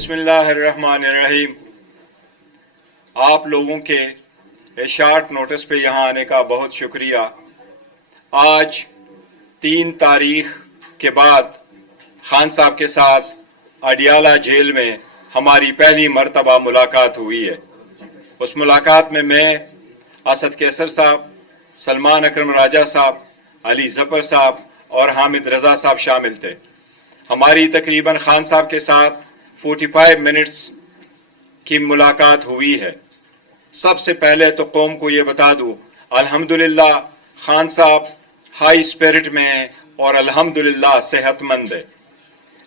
बिस्मिल्लाहिर्रहमानिर्रहीम। आप लोगों के शॉर्ट नोटिस पे यहाँ आने का बहुत शुक्रिया। आज 3 तारीख के बाद खान साहब के साथ अडियाला जेल में हमारी पहली मर्तबा मुलाकात हुई है। उस मुलाकात में मैं, असद कैसर साहब, सलमान अकरम राजा साहब, अली जफर साहब और हामिद रजा साहब शामिल थे। हमारी तकरीबन खान साहब के साथ 45 मिनट्स की मुलाकात हुई है। सबसे पहले तो कौम को ये बता दूं, अल्हम्दुलिल्लाह खान साहब हाई स्पिरिट में हैं और अल्हम्दुलिल्लाह सेहतमंद है।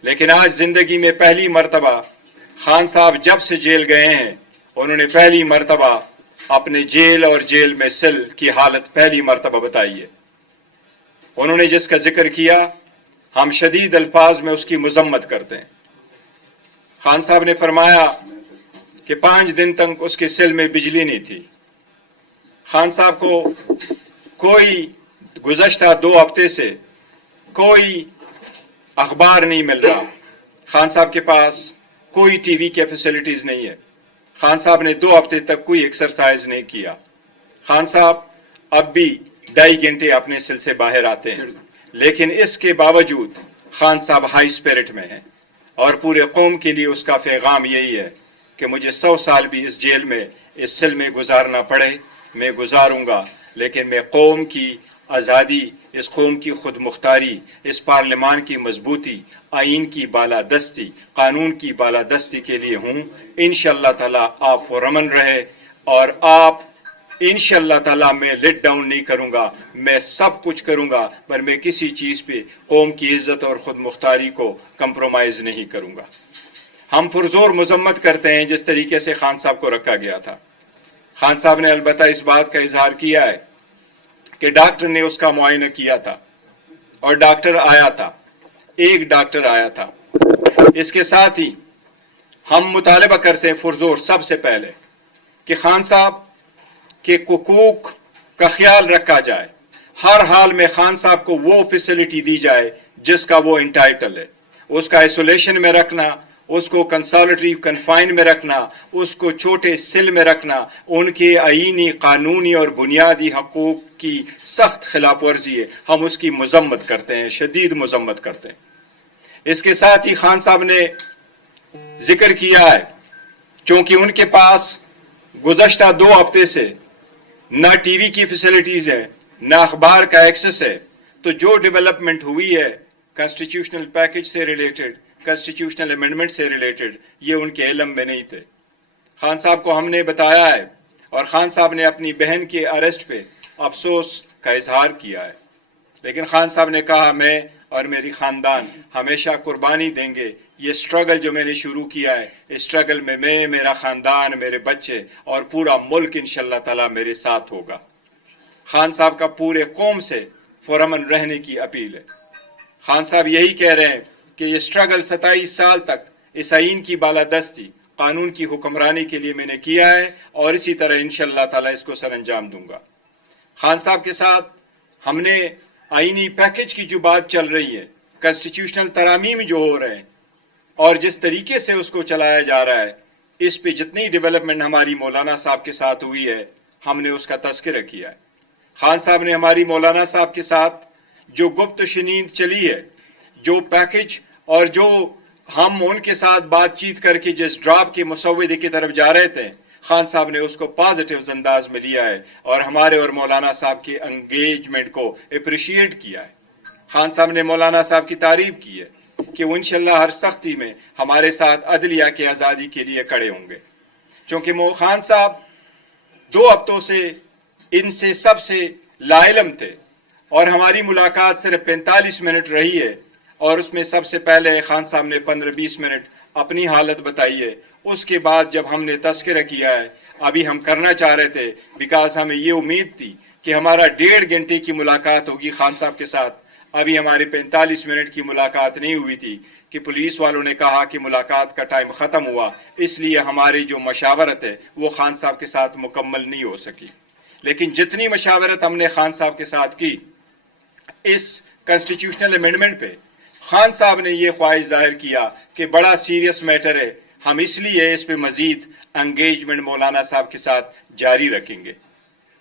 लेकिन आज ज़िंदगी में पहली मर्तबा खान साहब जब से जेल गए हैं, उन्होंने पहली मर्तबा अपने जेल और जेल में सेल की हालत पहली मर्तबा बताई है। उन्होंने जिसका जिक्र किया, हम शदीद अल्फाज में उसकी मजम्मत करते हैं। खान साहब ने फरमाया कि 5 दिन तक उसके सेल में बिजली नहीं थी। खान साहब को कोई गुज़श्ता 2 हफ्ते से कोई अखबार नहीं मिल रहा। खान साहब के पास कोई टीवी के फैसिलिटीज़ नहीं है। खान साहब ने 2 हफ्ते तक कोई एक्सरसाइज नहीं किया। खान साहब अब भी 2.5 घंटे अपने सेल से बाहर आते हैं, लेकिन इसके बावजूद खान साहब हाई स्पिरिट में हैं और पूरे कौम के लिए उसका पैगाम यही है कि मुझे 100 साल भी इस जेल में, इस सेल में गुजारना पड़े, मैं गुजारूंगा, लेकिन मैं कौम की आज़ादी, इस कौम की खुद मुख्तारी, इस पार्लिमान की मजबूती, आइन की बालादस्ती, कानून की बालादस्ती के लिए हूँ। इंशाअल्लाह ताला आप पुरअमन रहे और आप इंशाअल्लाह ताला मैं लेट डाउन नहीं करूँगा, मैं सब कुछ करूँगा, पर मैं किसी चीज़ पे कौम की इज्जत और खुद मुख्तारी को कंप्रोमाइज़ नहीं करूँगा। हम पुरजोर मजम्मत करते हैं जिस तरीके से खान साहब को रखा गया था। खान साहब ने अलबत्ता इस बात का इजहार किया है कि डॉक्टर ने उसका मुआयना किया था और डॉक्टर आया था, एक डॉक्टर आया था। इसके साथ ही हम मुतालबा करते हैं पुरजोर सबसे पहले कि खान साहब के हुकूक का ख्याल रखा जाए। हर हाल में खान साहब को वो फैसिलिटी दी जाए जिसका वो इंटाइटल है। उसका आइसोलेशन में रखना, उसको कंसोलिटरी कन्फाइन में रखना, उसको छोटे सेल में रखना, उनके आईनी, कानूनी और बुनियादी हकूक की सख्त खिलाफ वर्जी है। हम उसकी मजम्मत करते हैं, शदीद मजम्मत करते हैं। इसके साथ ही खान साहब ने जिक्र किया है, चूंकि उनके पास गुज़श्ता 2 हफ्ते से ना टीवी की फैसिलिटीज है, ना अखबार का एक्सेस है, तो जो डेवलपमेंट हुई है कॉन्स्टिट्यूशनल पैकेज से रिलेटेड, कॉन्स्टिट्यूशनल अमेंडमेंट से रिलेटेड, ये उनके इल्म में नहीं थे। खान साहब को हमने बताया है और खान साहब ने अपनी बहन के अरेस्ट पे अफसोस का इजहार किया है, लेकिन खान साहब ने कहा मैं और मेरी ख़ानदान हमेशा कुर्बानी देंगे। ये स्ट्रगल जो मैंने शुरू किया है, इस स्ट्रगल में मैं, मेरा ख़ानदान, मेरे बच्चे और पूरा मुल्क इंशाअल्लाह ताला मेरे साथ होगा। खान साहब का पूरे कौम से पुरअमन रहने की अपील है। खान साहब यही कह रहे हैं कि ये स्ट्रगल 27 साल तक इस आइन की बालादस्ती, कानून की हुक्मरानी के लिए मैंने किया है और इसी तरह इंशाअल्लाह ताला इसको सर अंजाम दूंगा। खान साहब के साथ हमने आइनी पैकेज की जो बात चल रही है, कॉन्स्टिट्यूशनल तरामीम जो हो रहे हैं और जिस तरीके से उसको चलाया जा रहा है, इस पे जितनी डेवलपमेंट हमारी मौलाना साहब के साथ हुई है, हमने उसका तज़किरा किया है। खान साहब ने हमारी मौलाना साहब के साथ जो गुप्त शनीद चली है, जो पैकेज और जो हम उनके साथ बातचीत करके जिस ड्राफ्ट के मुसव्वदे की तरफ जा रहे थे, खान साहब ने उसको पॉजिटिव अंदाज में लिया है और हमारे और मौलाना साहब के एंगेजमेंट को अप्रिशिएट किया है। खान साहब ने मौलाना साहब की तारीफ की है कि वो इंशाअल्लाह हर सख्ती में हमारे साथ अदलिया की आज़ादी के लिए खड़े होंगे। चूँकि खान साहब 2 हफ्तों से इनसे सबसे लाइलम थे और हमारी मुलाकात सिर्फ 45 मिनट रही है और उसमें सबसे पहले खान साहब ने 15-20 मिनट अपनी हालत बताई है। उसके बाद जब हमने तज़किरा किया है, अभी हम करना चाह रहे थे, बिकॉज हमें ये उम्मीद थी कि हमारा 1.5 घंटे की मुलाकात होगी खान साहब के साथ। अभी हमारी 45 मिनट की मुलाकात नहीं हुई थी कि पुलिस वालों ने कहा कि मुलाकात का टाइम ख़त्म हुआ, इसलिए हमारी जो मशावरत है वो खान साहब के साथ मुकम्मल नहीं हो सकी। लेकिन जितनी मशावरत हमने खान साहब के साथ की इस कॉन्स्टिट्यूशनल अमेंडमेंट पे, खान साहब ने ये ख्वाहिश जाहिर किया कि बड़ा सीरियस मैटर है, हम इसलिए इस पे मजीद एंगेजमेंट मौलाना साहब के साथ जारी रखेंगे।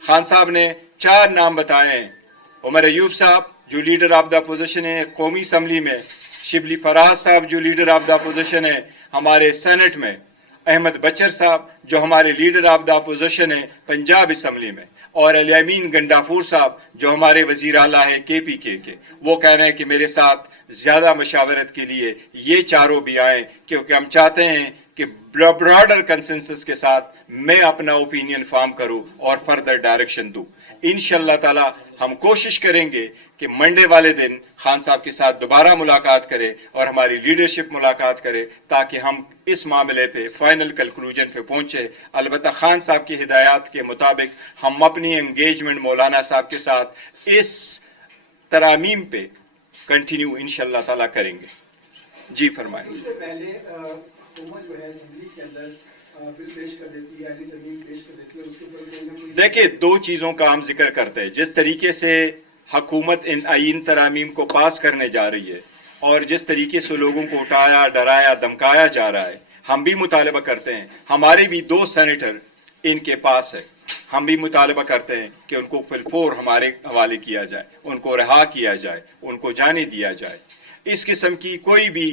खान साहब ने 4 नाम बताए हैं। उमर अयूब साहब जो लीडर ऑफ द अपोजिशन है कौमी असम्बली में, शिबली फराज साहब जो लीडर ऑफ द अपोजिशन है हमारे सेनेट में, अहमद बचर साहब जो हमारे लीडर ऑफ द अपोजिशन है पंजाब असम्बली में, और अलीमीन गंडापुर साहब जो हमारे वजीर आला है KPK के। वो कह रहे हैं कि मेरे साथ ज़्यादा मशावरत के लिए ये चारों भी आएँ, क्योंकि हम चाहते हैं कि ब्रॉडर कंसेंसस के साथ मैं अपना ओपिनियन फॉर्म करूं और फर्दर डायरेक्शन दूं। इंशाअल्लाह ताला हम कोशिश करेंगे कि मंडे वाले दिन खान साहब के साथ दोबारा मुलाकात करें और हमारी लीडरशिप मुलाकात करे, ताकि हम इस मामले पे फाइनल कंक्लूजन पे पहुंचे। अलबत्ता खान साहब की हिदायत के मुताबिक हम अपनी एंगेजमेंट मौलाना साहब के साथ इस तरामीम पे कंटिन्यू इंशाअल्लाह ताला करेंगे। जी फरमाएं। उससे पहले हुकूमत जो है असेंबली के अंदर बिल पेश कर देती है, तरमीम पेश कर देती है, उसके ऊपर देखिए 2 चीज़ों का हम जिक्र करते हैं। जिस तरीके से हुकूमत इन आइन तरामीम को पास करने जा रही है और जिस तरीके से लोगों को उठाया, डराया, धमकाया जा रहा है, हम भी मुतालबा करते हैं। हमारे भी 2 सेनेटर इनके पास है। हम भी मुतालबा करते हैं कि उनको फिलफोर हमारे हवाले किया जाए, उनको रिहा किया जाए, उनको जाने दिया जाए। इस किस्म की कोई भी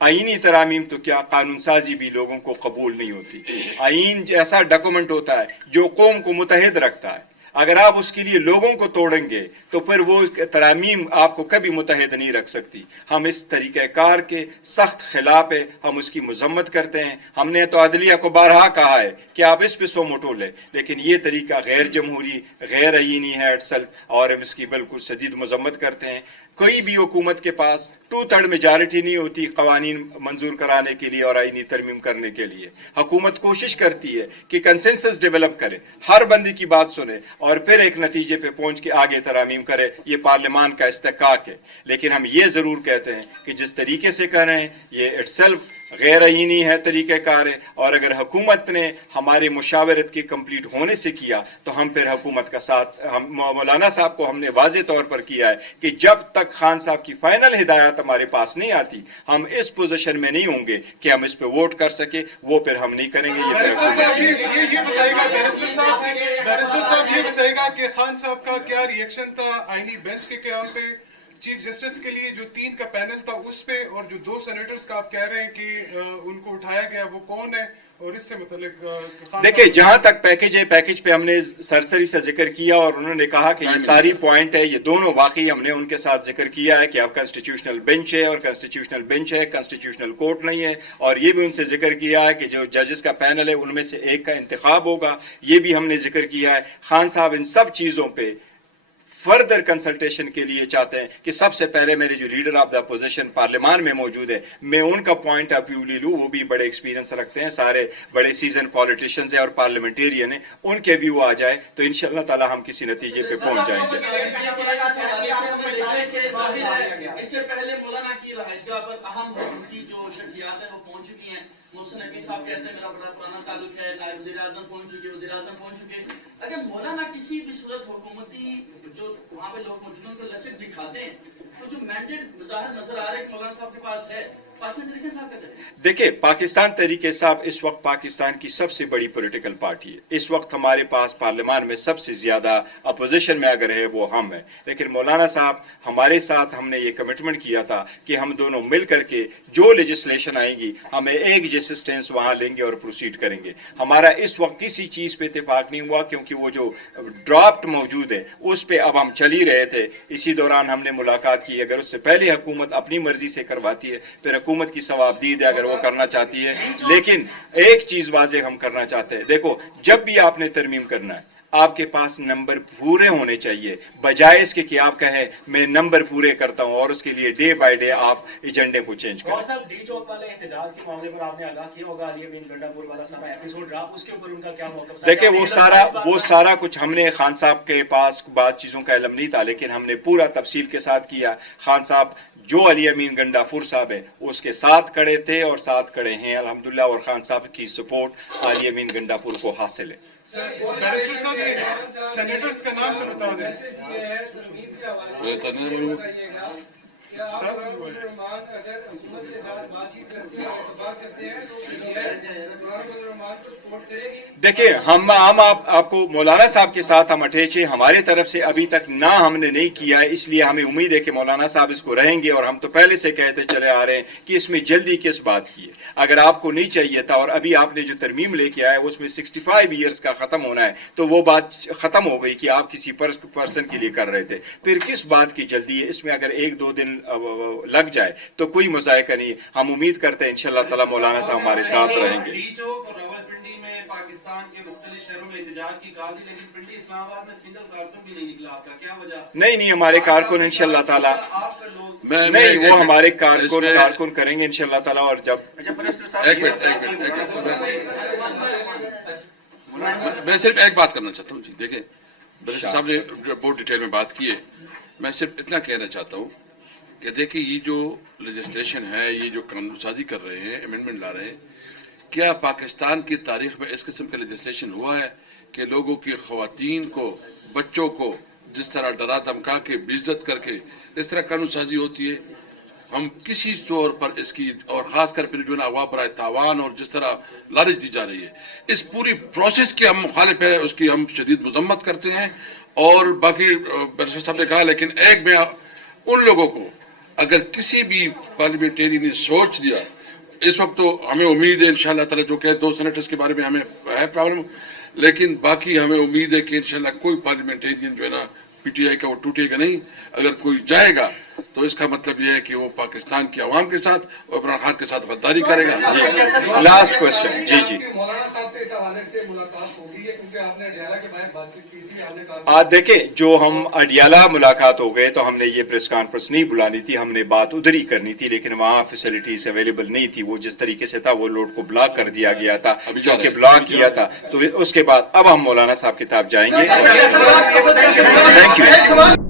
आईनी तरामीम तो क्या कानून साजी भी लोगों को कबूल नहीं होती। आइन ऐसा डॉक्यूमेंट होता है जो कौम को मुतहद रखता है। अगर आप उसके लिए लोगों को तोड़ेंगे तो फिर वो तरामीम आपको कभी मुतहद नहीं रख सकती। हम इस तरीक़ाकार के सख्त खिलाफ है, हम उसकी मजम्मत करते हैं। हमने तो अदलिया को बारहा कहा है कि आप इस पे सो मोटो लें, लेकिन ये तरीका गैर जमहूरी, गैर आईनी है इटसेल्फ, और हम इसकी बिल्कुल शदीद मजम्मत करते हैं। कोई भी हुकूमत के पास 2/3 मेजॉरिटी नहीं होती कवानीन मंजूर कराने के लिए और आईनी तरमीम करने के लिए। हुकूमत कोशिश करती है कि कंसेंसस डेवलप करे, हर बंदी की बात सुने और फिर एक नतीजे पे पहुंच के आगे तरामीम करे। ये पार्लियामान का इस्तेकाक है। लेकिन हम ये जरूर कहते हैं कि जिस तरीके से कर रहे हैं ये इटसेल्फ गैर आईनी है, तरीक़ाकार है। और अगर हुकूमत ने हमारे मुशावरत के कंप्लीट होने से किया तो हम फिर हुकूमत का साथ, हम मौलाना साहब को हमने वाज़े तौर पर किया है कि जब तक खान साहब की फाइनल हिदायत हमारे पास नहीं आती हम इस पोजीशन में नहीं होंगे कि हम इस पे वोट कर सके। वो फिर हम नहीं करेंगे। ये बताएगा कि खान साहब का क्या रिएक्शन था आईनी बेंच के क़याम पे, चीफ जस्टिस के लिए जो 3 का पैनल था उस पे, और जो 2 सेनेटर्स का आप कह रहे हैं कि उनको उठाया गया वो कौन है, और इससे मतलब देखिए जहां तक पैकेज है, पैकेज पे हमने सरसरी से जिक्र किया और उन्होंने कहा कि ये सारी पॉइंट है, ये दोनों वाकई हमने उनके साथ जिक्र किया है कि अब कॉन्स्टिट्यूशनल बेंच है और कॉन्स्टिट्यूशनल बेंच है, कॉन्स्टिट्यूशनल कोर्ट नहीं है। और ये भी उनसे जिक्र किया है कि जो जजेस का पैनल है उनमें से एक का इंतखाब होगा, ये भी हमने जिक्र किया है। खान साहब इन सब चीज़ों पर फर्दर कंसल्टेशन के लिए चाहते हैं कि सबसे पहले मेरे जो लीडर ऑफ द अपोजिशन पार्लियामान में मौजूद है मैं उनका पॉइंट ऑफ व्यू ले लूँ। वो भी बड़े एक्सपीरियंस रखते हैं, सारे बड़े सीजन पॉलिटिशियंस हैं और पार्लियामेंटेरियन है, उनके व्यू आ जाए तो इंशाअल्लाह ताला हम किसी नतीजे पे पहुंच जाएंगे। इससे पहले मौलाना की रहायशगाह पर अहम हुकूमती जो शख्सियात हैं वो पहुंच चुकी हैं। मोहसिन नकवी साहब कहते हैं मेरा बड़ा पुराना ताल्लुक है, नायब वज़ीर-ए-आज़म पहुंच चुके, वज़ीर-ए-आज़म पहुंच चुके। अगर मौलाना किसी भी सूरत हुकूमती जो वहाँ पे लोग मौजूद हैं उनको लचक दिखाते हैं तो जो मैंडेट ज़ाहिर नजर आ रहा है कि मौलाना साहब के पास है, देखिए पाकिस्तान तहरीके साहब इस वक्त पाकिस्तान की सबसे बड़ी पॉलिटिकल पार्टी है। इस वक्त हमारे पास पार्लियामान में सबसे ज्यादा अपोजिशन में अगर है वो हम है। लेकिन मौलाना साहब हमारे साथ हमने ये कमिटमेंट किया था कि हम दोनों मिल करके जो लेजिस्लेशन आएगी हमें एक जैसे स्टेंस वहां लेंगे और प्रोसीड करेंगे। हमारा इस वक्त किसी चीज पे इत्तेफाक नहीं हुआ क्योंकि वो जो ड्राफ्ट मौजूद है उस पे अब हम चल ही रहे थे। इसी दौरान हमने मुलाकात की। अगर उससे पहले हुकूमत अपनी मर्जी से करवाती है फिर हुकूमत की सवाबदीद है अगर वो करना चाहती है। लेकिन एक चीज वाज़ेह हम करना चाहते हैं, देखो जब भी आपने तरमीम करना है आपके पास नंबर पूरे होने चाहिए, बजाय इसके कि आप कहें मैं नंबर पूरे करता हूं और उसके लिए डे बाय डे आप एजेंडे को चेंज करें। साहब डी चौक वाले एहतजाज के मामले पर आपने आगाह किया होगा, अलीमीन गंडापुर वाला सारा एपिसोड रहा, उसके ऊपर उनका क्या मौक़िफ़ था? देखिए वो सारा कुछ हमने खान साहब के पास बात चीजों का इल्म नहीं था लेकिन हमने पूरा तफसील के साथ किया। खान साहब जो अलीमीन गंडापुर साहब है उसके साथ खड़े थे और साथ खड़े हैं अल्हम्दुलिल्लाह, और खान साहब की सपोर्ट अलीमीन गंडापुर को हासिल है। सेनेटर्स का नाम तो बता दें। देखिए हम आपको मौलाना साहब के साथ हम अटैच हैं, हमारे तरफ से अभी तक ना हमने नहीं किया है, इसलिए हमें उम्मीद है कि मौलाना साहब इसको रहेंगे, और हम तो पहले से कहते चले आ रहे हैं कि इसमें जल्दी किस बात की है। अगर आपको नहीं चाहिए था और अभी आपने जो तरमीम लेके आए उसमें 65 ईयर्स का खत्म होना है, तो वो बात खत्म हो गई कि आप किसी पर्सन के लिए कर रहे थे, फिर किस बात की जल्दी है। इसमें अगर 1-2 दिन लग जाए तो कोई मजायका नहीं। हम उम्मीद करते हैं इंशाअल्लाह ताला मौलाना साहब हमारे साथ रहेंगे। पाकिस्तान के मुख्तलिफ शहरों में एहतजाज की कॉल दी, लेकिन पिंडी इस्लामाबाद में सिंगल कारकुन भी नहीं निकला आपका, क्या वजह? नहीं हमारे कारकुन इंशाअल्लाह ताला नहीं, वो हमारे कारकुन करेंगे इंशाअल्लाह ताला। और जब एक मिनट मैं सिर्फ एक बात करना चाहता हूँ जी। देखें बरिस्टर साहब ने बहुत डिटेल में बात की है, मैं सिर्फ इतना कहना चाहता हूँ कि देखिए ये जो लेजिस्लेशन है, ये जो कानून साजी कर रहे हैं, अमेंडमेंट ला रहे हैं, क्या पाकिस्तान की तारीख में इस किस्म का लेजिस्लेशन हुआ है कि लोगों की ख़वातीन को, बच्चों को जिस तरह डरा धमका के बेइज्जत करके इस तरह कानून साजी होती है? हम किसी तौर पर इसकी, और ख़ासकर फिर जो है अगवा बराए तावान और जिस तरह लालच दी जा रही है, इस पूरी प्रोसेस के हम मुखालिफ है, उसकी हम शदीद मजम्मत करते हैं। और बाकी बरिस्टर साहब ने कहा, लेकिन एक में उन लोगों को अगर किसी भी पार्लियामेंटेरियन ने सोच दिया, इस वक्त तो हमें उम्मीद है इंशाअल्लाह ताला, जो कि 2 सेनेटर्स के बारे में हमें है प्रॉब्लम, लेकिन बाकी हमें उम्मीद है कि इंशाअल्लाह कोई पार्लियामेंटेरियन जो है ना पीटीआई का वो टूटेगा नहीं। अगर कोई जाएगा तो इसका मतलब यह है कि वो पाकिस्तान की आवाम के साथ और इमरान खान के साथ गद्दारी करेगा। लास्ट क्वेश्चन जी मौलाना साहब से इस हवाले से मुलाकात होगी है, क्योंकि आपने अडियाला के बारे में बातचीत की थी, आपने कहा देखें जो हम अडियाला मुलाकात हो गए तो हमने ये प्रेस कॉन्फ्रेंस नहीं बुलानी थी, हमने बात उधर ही करनी थी, लेकिन वहाँ फैसिलिटीज अवेलेबल नहीं थी। वो जिस तरीके से था वो लोड को ब्लॉक कर दिया गया था, जो कि ब्लॉक किया था। तो उसके बाद अब हम मौलाना साहब के साथ जाएंगे। Thank you.